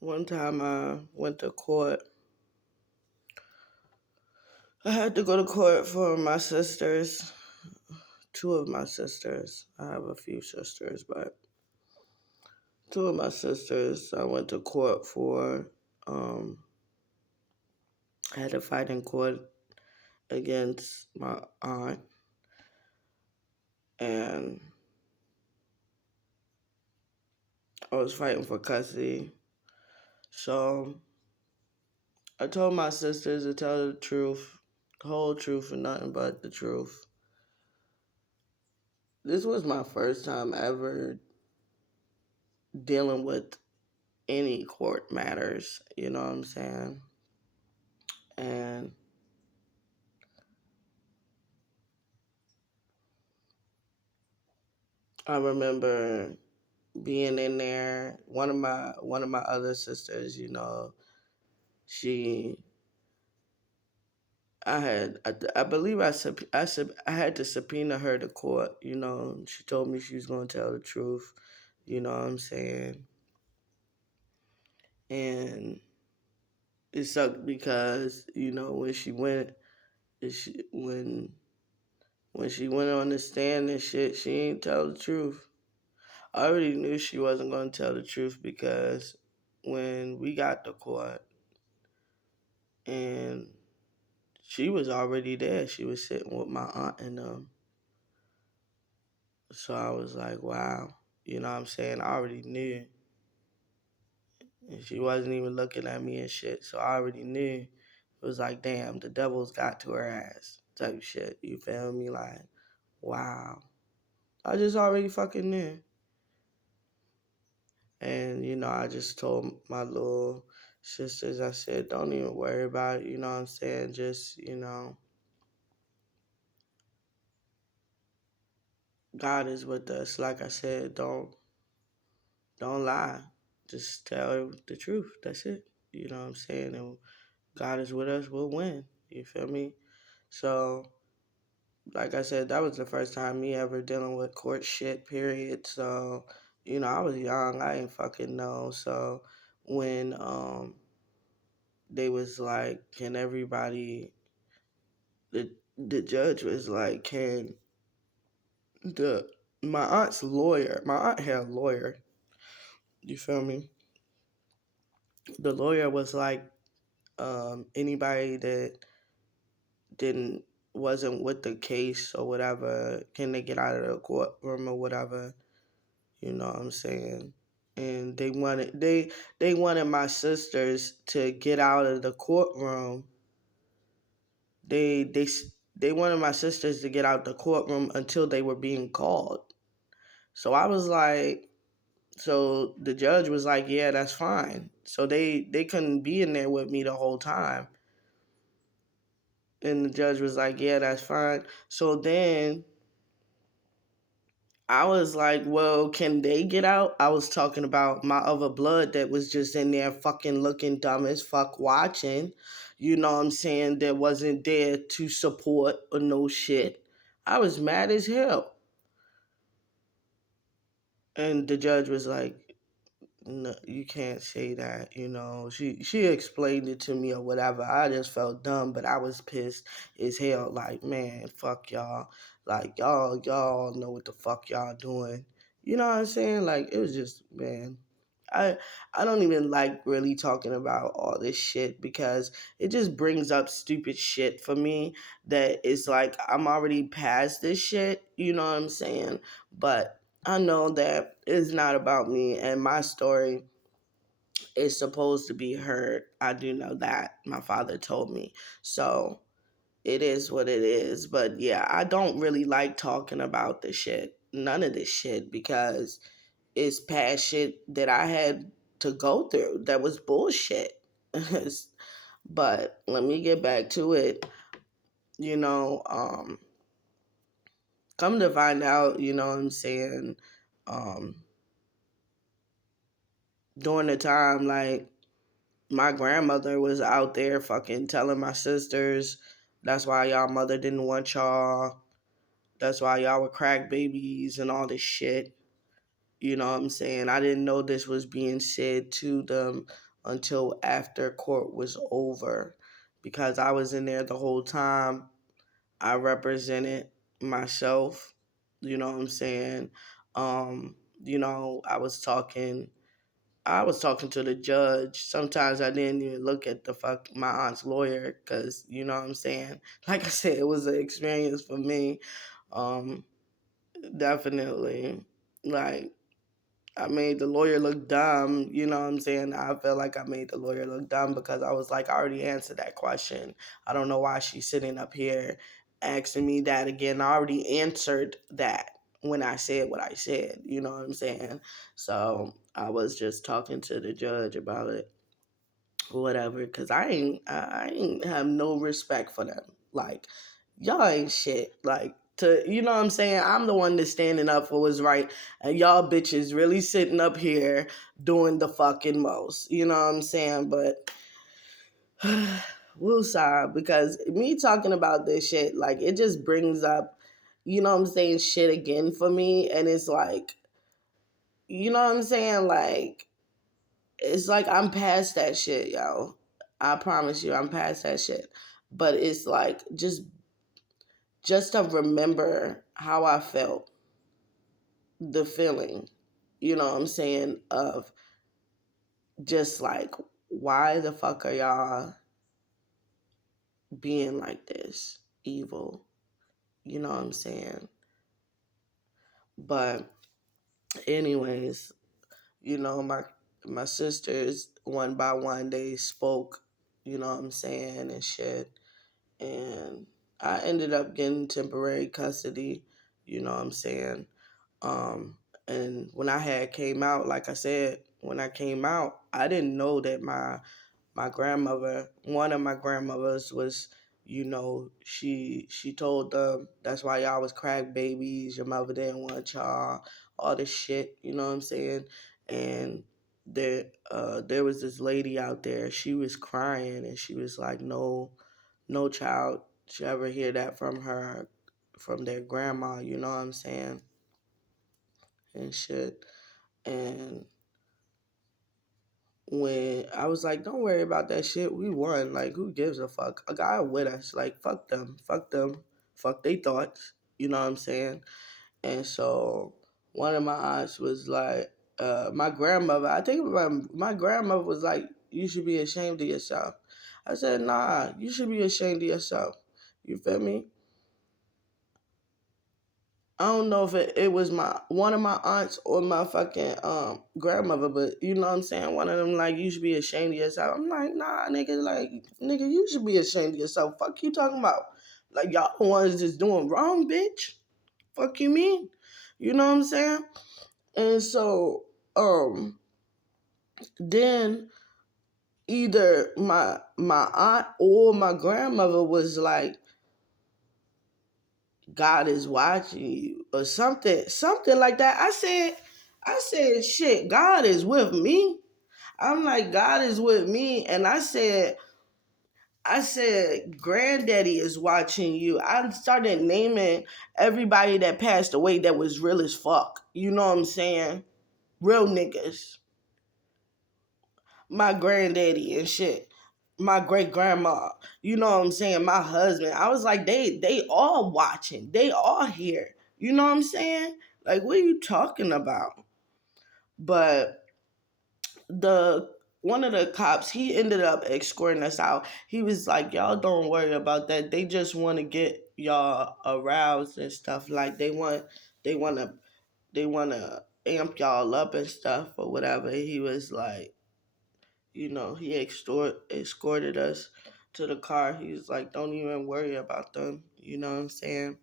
One time I went to court. I had to go to court for my sisters, two of my sisters. I have a few sisters, but two of my sisters I went to court for. Um, I had to fight in court against my aunt, and I was fighting for custody. So I told my sisters to tell the truth, the whole truth, and nothing but the truth. This was my first time ever dealing with any court matters, you know what I'm saying? And I remember being in there. One of my other sisters, she I believe I had to subpoena her to court. She told me she was gonna tell the truth. You know what I'm saying? And it sucked because when she went, she, when she went on the stand and shit, she ain't tell the truth. I already knew she wasn't gonna tell the truth because when we got to court and she was already there, she was sitting with my aunt and them. So I was like, wow, you know what I'm saying? I already knew. And she wasn't even looking at me and shit. So I already knew. It was like, damn, the devil's got to her ass type shit. You feel me? Like, wow. I just already fucking knew. And, I just told my little sisters, I said, don't even worry about it. You know what I'm saying? Just, God is with us. Like I said, don't lie. Just tell the truth. That's it. You know what I'm saying? And God is with us, we'll win. You feel me? So, like I said, that was the first time me ever dealing with court shit, period. So, I was young, I ain't fucking know. So when they was like, can everybody the judge was like, can the my aunt's lawyer, my aunt had a lawyer, you feel me? The lawyer was like, anybody that didn't wasn't with the case or whatever, can they get out of the courtroom or whatever? You know what I'm saying? And they wanted my sisters to get out of the courtroom. They they they wanted my sisters to get out the courtroom until they were being called. So I was like, so the judge was like, yeah, that's fine. So they couldn't be in there with me the whole time. And the judge was like, yeah, that's fine. So then I was like, well, can they get out? I was talking about my other blood that was just in there fucking looking dumb as fuck watching. You know what I'm saying? That wasn't there to support or no shit. I was mad as hell. And the judge was like, no, you can't say that. She explained it to me or whatever. I just felt dumb, but I was pissed as hell. Like, man, fuck y'all. Like, y'all know what the fuck y'all doing. You know what I'm saying? Like, it was just, man. I I don't even like really talking about all this shit because it just brings up stupid shit for me that it's like I'm already past this shit, you know what I'm saying? But I know that it's not about me and my story is supposed to be heard. I do know that. My father told me. So it is what it is. But yeah, I don't really like talking about the shit. None of this shit because it's past shit that I had to go through that was bullshit. But let me get back to it. You know, um, Come to find out, you know what I'm saying? Um, During the time, like, my grandmother was out there fucking telling my sisters, that's why y'all mother didn't want y'all. That's why y'all were crack babies and all this shit. You know what I'm saying? I didn't know this was being said to them until after court was over, because I was in there the whole time. I represented myself, you know what I'm saying? Um, I was talking to the judge. Sometimes I didn't even look at my aunt's lawyer, because you know what I'm saying. Like I said, it was an experience for me. Um, Definitely, like, I made the lawyer look dumb. You know what I'm saying. I felt like I made the lawyer look dumb because I was like, I already answered that question. I don't know why she's sitting up here asking me that again. I already answered that when I said what I said. You know what I'm saying. So I was just talking to the judge about it, whatever, because I ain't have no respect for them. Like, y'all ain't shit. Like, you know what I'm saying? I'm the one that's standing up for what's right, and y'all bitches really sitting up here doing the fucking most. You know what I'm saying? But we'll side, because me talking about this shit, like, it just brings up, you know what I'm saying, shit again for me, and it's like, you know what I'm saying, like, it's like I'm past that shit, yo. I promise you, I'm past that shit. But it's like, just to remember how I felt, the feeling, you know what I'm saying, of just like, why the fuck are y'all being like this, evil? You know what I'm saying? But anyways, my sisters, one by one, they spoke, you know what I'm saying, and shit. And I ended up getting temporary custody, you know what I'm saying? Um, and when I had came out, like I said, when I came out, I didn't know that my grandmother, one of my grandmothers, was, she told them, that's why y'all was crack babies, your mother didn't want y'all, all this shit, you know what I'm saying? And there was this lady out there, she was crying, and she was like, no child should ever hear that from their grandma, you know what I'm saying? And shit. And when I was like, don't worry about that shit, we won. Like, who gives a fuck? A guy with us. Like, fuck them, fuck they thoughts. You know what I'm saying? And so one of my aunts was like, my grandmother, I think my grandmother was like, you should be ashamed of yourself. I said, nah, you should be ashamed of yourself. You feel me? I don't know if it was one of my aunts or my fucking grandmother, but you know what I'm saying? One of them like, you should be ashamed of yourself. I'm like, nah, nigga, like, nigga, you should be ashamed of yourself. Fuck you talking about? Like, y'all the ones just doing wrong, bitch. Fuck you mean? You know what I'm saying? And so then either my aunt or my grandmother was like, God is watching you, or something like that. I said, shit, God is with me. I'm like, God is with me. And I said, Granddaddy is watching you. I started naming everybody that passed away that was real as fuck. You know what I'm saying? Real niggas. My granddaddy and shit. My great grandma. You know what I'm saying? My husband. I was like, they all watching. They all here. You know what I'm saying? Like, what are you talking about? But the one of the cops, he ended up escorting us out. He was like, y'all don't worry about that. They just want to get y'all aroused and stuff. Like, they want to they want to amp y'all up and stuff or whatever. He was like, he escorted us to the car. He was like, don't even worry about them. You know what I'm saying?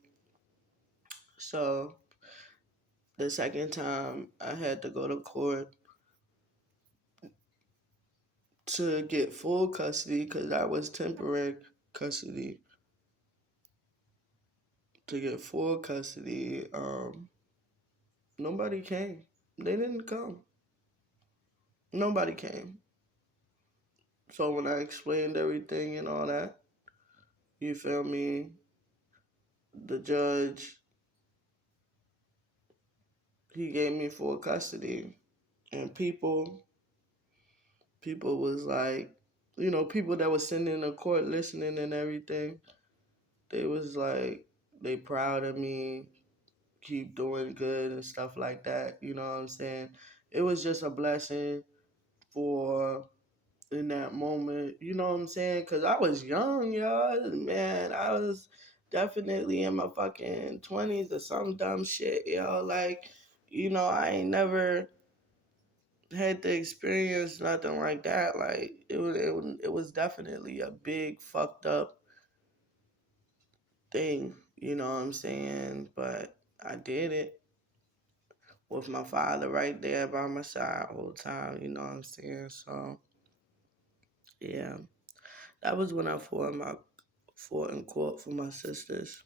So the second time I had to go to court to get full custody, because I was temporary custody. To get full custody, nobody came. They didn't come. Nobody came. So when I explained everything and all that, you feel me? The judge, he gave me full custody, and people was like, you know, people that was sitting in the court listening and everything, they was like, they proud of me, keep doing good and stuff like that. You know what I'm saying? It was just a blessing for in that moment. You know what I'm saying? Cause I was young, y'all. Man, I was definitely in my fucking 20s or some dumb shit, yo. Like, you know, I ain't never had to experience nothing like that. Like, it was definitely a big fucked up thing. You know what I'm saying? But I did it with my father right there by my side all the time. You know what I'm saying? So yeah, that was when I fought in court for my sisters.